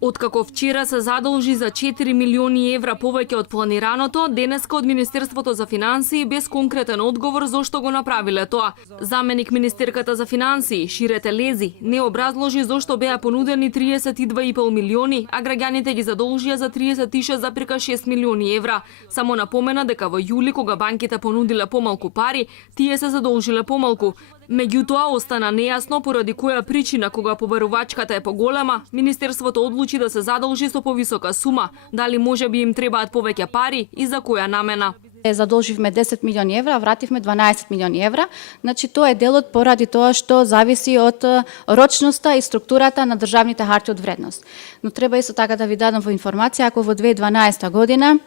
Откако вчера се задолжи за 4 милиони евра повеќе од планираното, денеска од Министерството за финансии без конкретен одговор зошто го направиле тоа. Заменик министерката за финансии Шире Телези не образложи зошто беа понудени 32,5 милиони, а граѓаните ги задолжија за 36,6 милиони евра. Само напомена дека во јули кога банките понудиле помалку пари, тие се задолжиле помалку. Меѓутоа остана нејасно поради која причина кога побарувачката е поголема, Министерството одлучи да се задолжи со повисока сума, дали можеби им требаат повеќе пари и за која намена. Задолживме 10 милиони евра, вративме 12 милиони евра. Значи тоа е делот поради тоа што зависи од рочноста и структурата на државните харти од вредност. Но треба исто така да ви дадам во информација, ако во 2012 година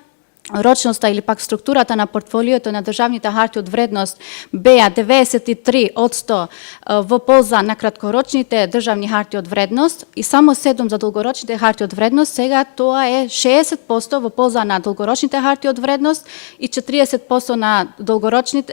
рочноста или пак структурата на портфолиото на државните харти од вредност беа 93% во полза на краткорочните државни харти од вредност и само 7% за долгорочните харти од вредност, сега тоа е 60% во полза на долгорочните харти од вредност и 40%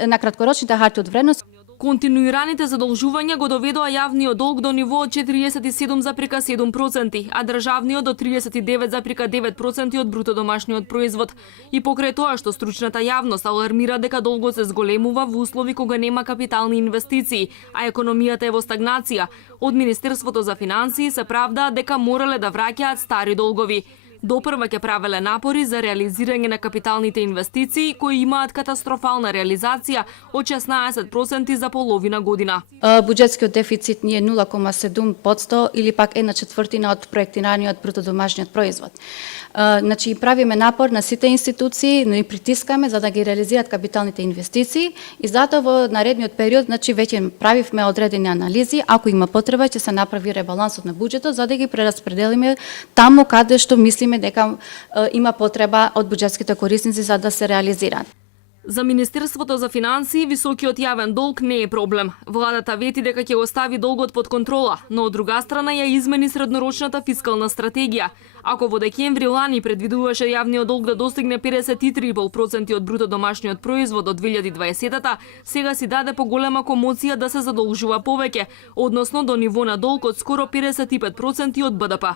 на краткорочните харти од вредност. Континуираните задолжувања го доведоа јавниот долг до ниво од 47,7%, а државниот до 39,9% од бруто домашниот производ. И покрај тоа што стручната јавност алармира дека долгот се зголемува во услови кога нема капитални инвестиции, а економијата е во стагнација, од Министерството за финансии се правда дека морале да враќаат стари долгови. Допрва ќе правеле напори за реализирање на капиталните инвестиции кои имаат катастрофална реализација од 16% за половина година. Буџетскиот дефицит ни е 0,7% или пак 1/4 од проектираниот бруто домашниот производ. Значи правиме напор на сите институции, но и притискаме за да ги реализираат капиталните инвестиции и затоа во наредниот период значи веќе правивме одредени анализи, ако има потреба ќе се направи ребалансот на буџетот за да ги прераспределиме таму каде што мислиме дека има потреба од буџетските корисници за да се реализираат. За Министерството за финансии високиот јавен долг не е проблем. Владата вети дека ќе го стави долгот под контрола, но од друга страна ја измени среднорочната фискална стратегија. Ако во декември лани предвидуваше јавниот долг да достигне 53,5% од бруто домашниот производ од 2020-та, сега си даде поголема комоција да се задолжува повеќе, односно до ниво на долг од скоро 55% од БДП.